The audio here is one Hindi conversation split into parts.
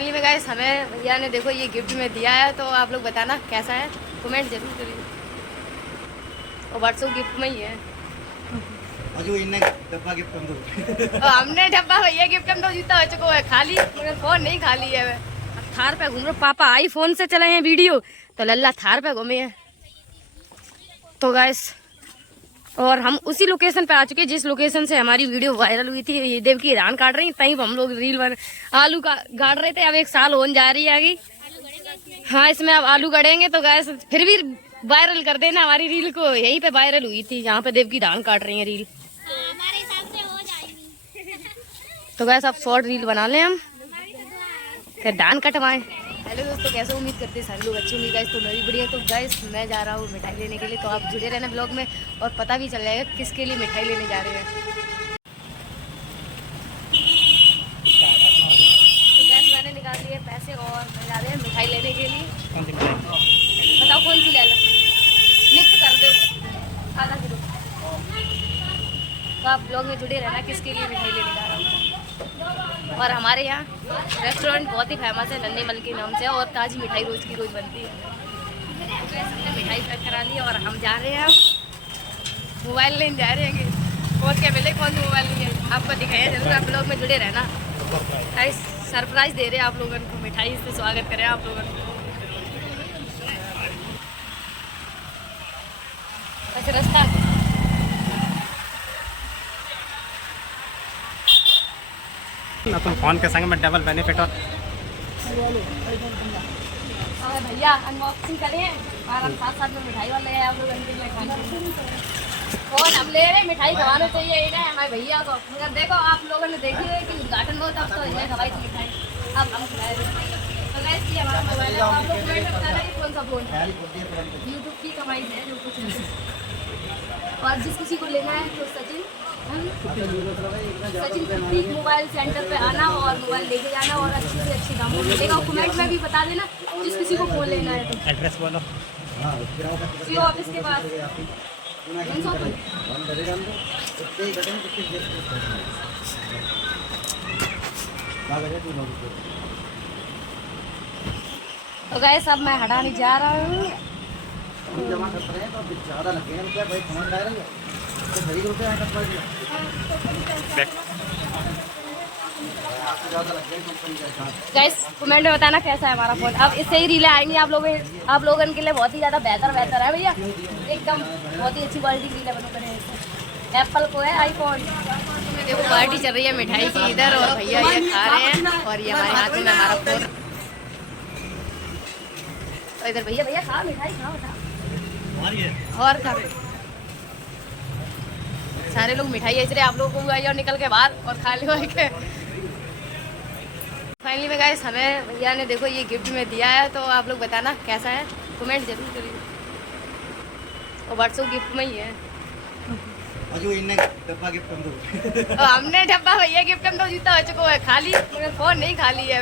फाइनली में गाइस हमें भैया ने देखो ये गिफ्ट में दिया है, तो आप लोग बताना कैसा है, कमेंट जरूर करिए। और व्हाट्सएप गिफ्ट में ही है। हमने डब्बा भैया गिफ्ट में तो जीता हो चुका है खाली, मगर फोन नहीं खाली है। थार पे घूम रहे, पापा आईफोन से चलाए हैं वीडियो, तो लल्ला थार पे घूमे हैं। तो गाइस और हम उसी लोकेशन पे आ चुके हैं जिस लोकेशन से हमारी वीडियो वायरल हुई थी। ये देव की धान काट रही, तहीं हम लोग रील बन आलू का गाड़ रहे थे। अब 1 साल होने जा रही है आगे। हाँ, इसमें अब आलू गड़ेंगे, तो गाइस फिर भी वायरल कर देना हमारी रील को। यहीं पे वायरल हुई थी, यहाँ पे देव की धान काट रही है रील। हमारे हिसाब से हो जाएगी। तो गाइस अब शॉर्ट रील बना लें हम, फिर धान कटवाएं। हेलो दोस्तों, कैसे उम्मीद करते हैं सारे लोग अच्छी होंगी गाइस। तो मैं भी बढ़िया। तो गाइस मैं जा रहा हूँ मिठाई लेने के लिए, तो आप जुड़े रहना ब्लॉग में और पता भी चल जाएगा किसके लिए मिठाई लेने जा रहे हैं। तो गैस मैंने निकाल लिए पैसे और मैं जा रहे हैं मिठाई लेने के लिए। बताओ कौन सी ले लो, मिक्स कर दो आधा किलो। तो आप ब्लॉग में जुड़े रहना किसके लिए मिठाई लेने जा रहा हूँ। और हमारे यहाँ रेस्टोरेंट बहुत ही फेमस है नन्हे मल के नाम से, और ताज़ी मिठाई रोज़ की रोज़ बनती है। तो हमने मिठाई पैक करा ली और हम जा रहे हैं अब मोबाइल लेने जा रहे हैं। पहुँच के मिले कौन सा मोबाइल लिए आपको दिखाया जरूर, आप लोग में जुड़े रहना। सरप्राइज़ दे रहे हैं आप लोगों को, मिठाई से स्वागत करें आप लोगों को। अच्छा रास्ता तुम फोन के संग में डबल बेनिफिट और भैया अनबॉक्सिंग करें और हम साथ साथ में मिठाई वाले हैं आप लोग और हम ले रहे मिठाई खवाना चाहिए इन्हें हमारे भैया को। मगर देखो आप लोगों ने देखी है कि उद्घाटन में तब तो इन्हें खवाई थी मिठाई, अब हम खिलाए। तो गाइस ये हमारा मोबाइल है, आप लोग कमेंट में बताना कि कौन सा फोन है। यूट्यूब की कमाई है जो कुछ नहीं। और जिस किसी को लेना है तो सचिन प्रतीक मोबाइल सेंटर पे आना और मोबाइल लेके जाना, और अच्छी से अच्छी दाम में मिलेगा। और कमेंट में भी बता देना जिस किसी को फोन लेना है तो। एड्रेस बोलो। सीओ ऑफिस के पास तो गाइस अब मैं हटाने जा रहा हूँ। गाइस कमेंट में बताना कैसा है हमारा फोन। अब इससे ही रीलें आएंगी आप लोगों के लिए बहुत ही ज़्यादा बेहतर है भैया, एकदम बहुत ही अच्छी क्वालिटी की रीलें बनो करें। एप्पल को है आईफोन। देखो पार्टी चल रही है मिठाई की इधर, और भैया ये खा रहे हैं और ये हमारे हाथ में हमारा फोन। तो इधर भैया खा मिठाई खाओ और खा। सारे लोग मिठाई बेच रहे, आप लोगों को आई और निकल के बाहर और खा लो के। फाइनली में गाइस हमें भैया ने देखो ये गिफ्ट में दिया है, तो आप लोग बताना कैसा है, कमेंट जरूर करिए। और व्हाट्सएप गिफ्ट में ही है। तो हमने डब्बा भैया गिफ्ट में तो जीता हो चुका है खाली, मगर फोन नहीं खाली है।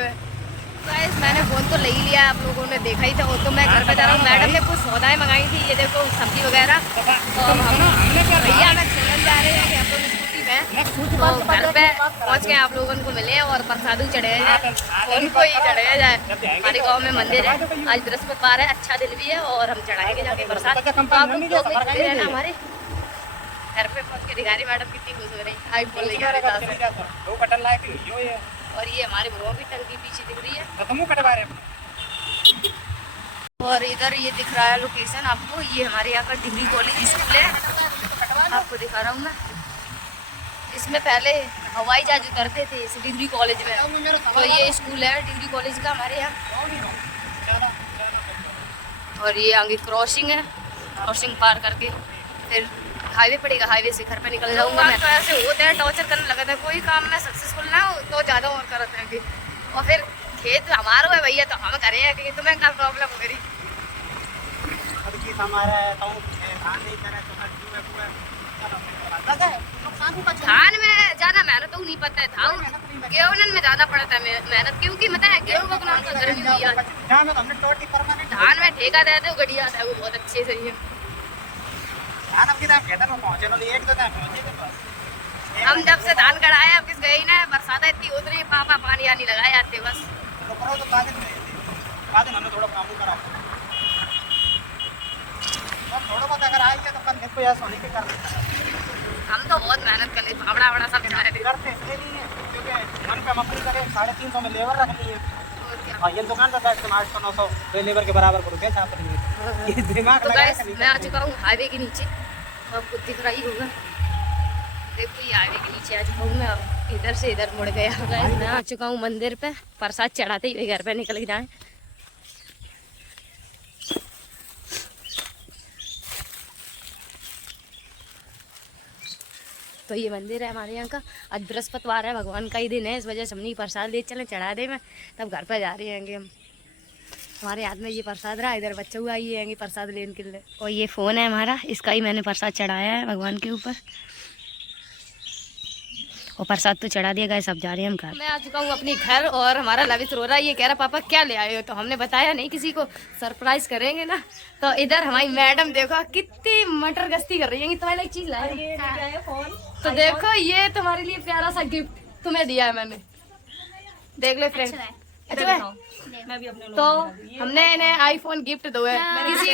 गाइस मैंने फोन तो ले ही लिया, आप लोगों ने देखा ही था। वो तो मैं घर पे जा रहा हूँ, मैडम ने कुछ सौदाएं मंगाई थी, ये देखो सब्जी वगैरह। तो भैया मैं चलन जा रहे हैं कि हम लोग स्कूटी में, तो घर पे पहुँच के आप लोगों को मिले और प्रसाद चढ़ाया जाए, फोन को ही चढ़ाया जाए। हमारे गाँव में मंदिर है, आज बृहस्पतिवार है, अच्छा दिन भी है और हम चढ़ाएंगे जाके प्रसाद। तो आप लोग रहना हमारे घर पे पहुँच के। दिखारी मैडम कितनी खुश हो रही, आईफोन लेके आ रहे हैं। और ये हमारे भगवान की टंकी पीछे दिख रही है। और इधर ये दिख रहा है लोकेशन आपको, ये हमारे यहाँ का डिग्री कॉलेज स्कूल है, आपको दिखा रहा हूँ मैं। इसमें पहले हवाई जहाज उतरते थे इस डिग्री कॉलेज में, तो ये स्कूल है डिग्री कॉलेज का हमारे यहाँ। और ये आगे क्रॉसिंग है, क्रॉसिंग पार करके फिर हाईवे पड़ेगा, हाईवे से घर पे निकल जाऊंगा मैं। तो ऐसे होते हैं, टॉर्चर करने लगा था, कोई काम में सक्सेसफुल ना हो तो ज़्यादा और करते हैं कि। और फिर खेत हमारा है भैया, तो हम करें कि तुम्हें क्या प्रॉब्लम हो गई। धान में ज़्यादा मेहनत तो नहीं पता है, गेहूं में ज़्यादा पड़ता है मेहनत, क्योंकि मतलब है गेहूँ को नाम तो गर्मी हुई है। धान में ठेका देते हो गड़िया था, वो बहुत अच्छे से है। हम जब से धान कढ़ाए अब किस गई ना, बरसात इतनी उतरी पापा पानी आनी लगाए आते बस। कादिन हमने थोड़ा काम करा अब थोड़ा बहुत अगर आएंगे तो कल कोई ऐसा नहीं कर हम तो बहुत मेहनत कर ले फावड़ा वड़ा सब बनाए थे करते इसलिए नहीं है क्योंकि मन पे हम अपनी करें 350 में लेबर रखनी है और ये दुकान पर बैठ के 800-900 लेबर के बराबर करो क्या छाप रही है ये दिमाग तो लगा गाइस मैं आ चुका हूँ हाईवे के नीचे, आपको दिख रहा ही होगा, देखो ये हाईवे के नीचे आ चुका हूँ मैं, अब इधर से इधर मुड़ गया। गाइस मैं आ चुका हूँ मंदिर पे, प्रसाद चढ़ाते हुए घर पे निकल जाए। तो ये मंदिर है हमारे यहाँ का, आज बृहस्पतिवार है, भगवान का ही दिन है, इस वजह से हमने प्रसाद ले चले चढ़ा दे मैं, तब घर पर जा रहे हैं हम। हमारे हाथ में ये प्रसाद रहा, इधर बच्चे हुआ ये आएंगे प्रसाद लेने के लिए। और ये फ़ोन है हमारा, इसका ही मैंने प्रसाद चढ़ाया है भगवान के ऊपर, और प्रसाद तो चढ़ा दिया गया। सब जा रहे हैं हम घर। मैं आ चुका हूँ अपने घर और हमारा लविश रो रहा है, ये कह रहा पापा क्या ले आए हो, तो हमने बताया नहीं किसी को, सरप्राइज करेंगे ना। तो इधर हमारी मैडम देखो कितनी मटर गश्ती कर रही है, तुम्हारे लिए चीज लाए फोन। तो देखो ये तुम्हारे लिए प्यारा सा गिफ्ट तुम्हें दिया है मैंने, देख लो फ्रेंड। अच्छा है मैं भी अपने तो हमने इन्हें आईफोन गिफ्ट दो है किसी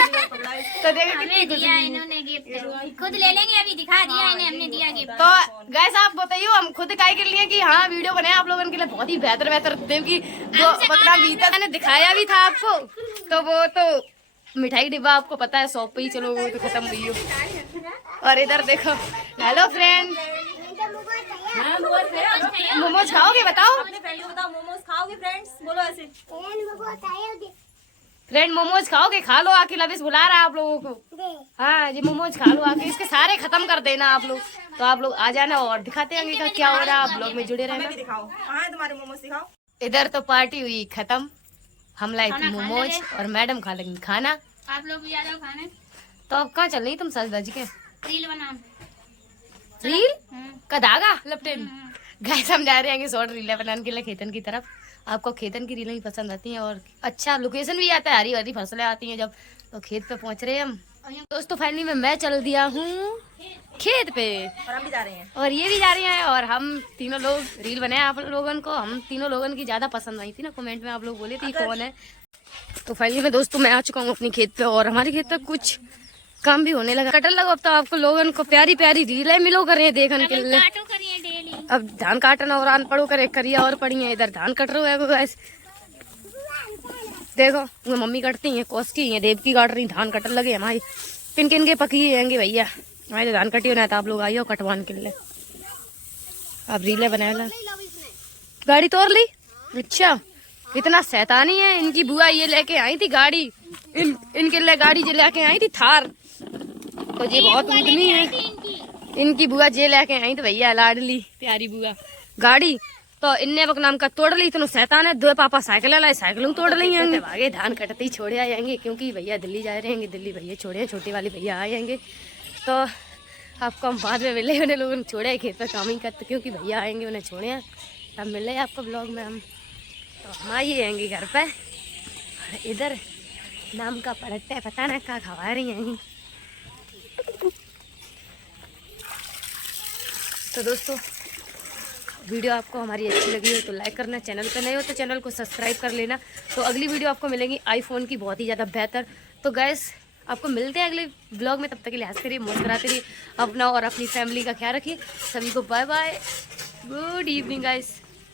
तो देखो हमें दिया इन्होंने गिफ्ट, खुद ले लेंगे, अभी दिखा दिया इन्हें हमने दिया गिफ्ट। तो गैस आप बताइए हम खुद काय के लिए कि हाँ वीडियो बनाए आप लोगों के लिए बहुत ही बेहतर की जो बकरा बीता मैंने दिखाया भी था आपको, तो वो तो मिठाई डिब्बा आपको पता है शॉप पे ही, चलो वो तो खत्म हुई हो। और इधर देखो, हेलो फ्रेंड, मोमोज खाओगे बताओ मोमोज खाओगे फ्रेंड्स, बोलो ऐसे। फ्रेंड मोमोज खाओगे, खा लो आके, लविश बुला रहा है आप लोगों को। हाँ जी मोमोज खा लो आके, इसके सारे खत्म कर देना आप लोग। तो आप लोग आ जाना और दिखाते हैं क्या हो रहा है, आप लोग में जुड़े रहना। दिखाओ कहाँ है तुम्हारे मोमोज, दिखाओ। इधर तो पार्टी हुई खत्म, हम लाए थे मोमोज और मैडम खा लेंगे खाना। आप लोग भी आ जाओ खाने। तो अब कहाँ चल रही तुम सज धज के? रील बनाना। रील का धागा लपटेन गैस हम जा रहे हैं शॉर्ट रीलें बनाने के लिए खेतन की तरफ। आपको खेतन की रीलें ही पसंद आती हैं और अच्छा लोकेशन भी आता है, हरी हरी फसलें आती हैं जब, तो खेत पे पहुंच रहे हैं हम। दोस्तों फाइनली में मैं चल दिया हूँ खेत पे और हम भी जा रहे हैं और ये भी जा रही हैं, और हम तीनों लोग रील बनाए आप लोगों को, हम तीनों लोगों की ज्यादा पसंद आई थी ना, कमेंट में आप लोग बोले थे कौन है। तो फाइनली में दोस्तों मैं आ चुका हूँ अपनी खेत पे और हमारे खेत पे कुछ काम भी होने लगा। कटल लगा, अब तो आपको लोगों को प्यारी प्यारी रीलें मिलो कर रहे हैं देखने के लिए। अब धान काटना और आन पड़ो करे करिया और पड़ी है, इधर धान कट रहा है गैस देखो, वो मम्मी कटती हैं कोस की है, देव की काट रही, धान कटल लगे हमारी, किन किन के पकी आएंगे भैया, हमारे धान कटी होना था, आप लोग आइए कटवान के लिए। अब रीले बनाए गाड़ी तोड़ ली, अच्छा इतना शैतानी है इनकी बुआ, ये लेके आई थी गाड़ी, इनके लिए गाड़ी जो लेके आई थी थार, तो ये बहुत उद्यमी है इनकी बुआ, जे लेके आई तो भैया लाडली प्यारी बुआ गाड़ी, तो इनने अपना नाम का तोड़ ली, इतना शैतान है। दो पापा साइकिल लाए, साइकिल तोड़ ली हैं, आगे धान कटते ही छोड़े आएंगे क्योंकि भैया दिल्ली जा रहे हैं, दिल्ली भैया छोड़े, छोटी वाली भैया आएंगे। तो आपको हम बाद में मिले, उन्हें लोगों ने छोड़े खेत पर काम ही करते क्योंकि भैया आएंगे उन्हें छोड़े हैं, तब मिल रहे आपको ब्लॉग में हम। तो हम आइए आएंगे घर पे, इधर नाम का पड़ता है पता ना क्या खवा रही हैं। तो दोस्तों वीडियो आपको हमारी अच्छी लगी हो तो लाइक करना, चैनल पर नए हो तो चैनल को सब्सक्राइब कर लेना। तो अगली वीडियो आपको मिलेगी आईफोन की बहुत ही ज़्यादा बेहतर। तो गैस आपको मिलते हैं अगले ब्लॉग में, तब तक के लिए हंसते रहिए, मुस्कुराते रहिए, अपना और अपनी फैमिली का ख्याल रखिए। सभी को bye bye, good evening guys.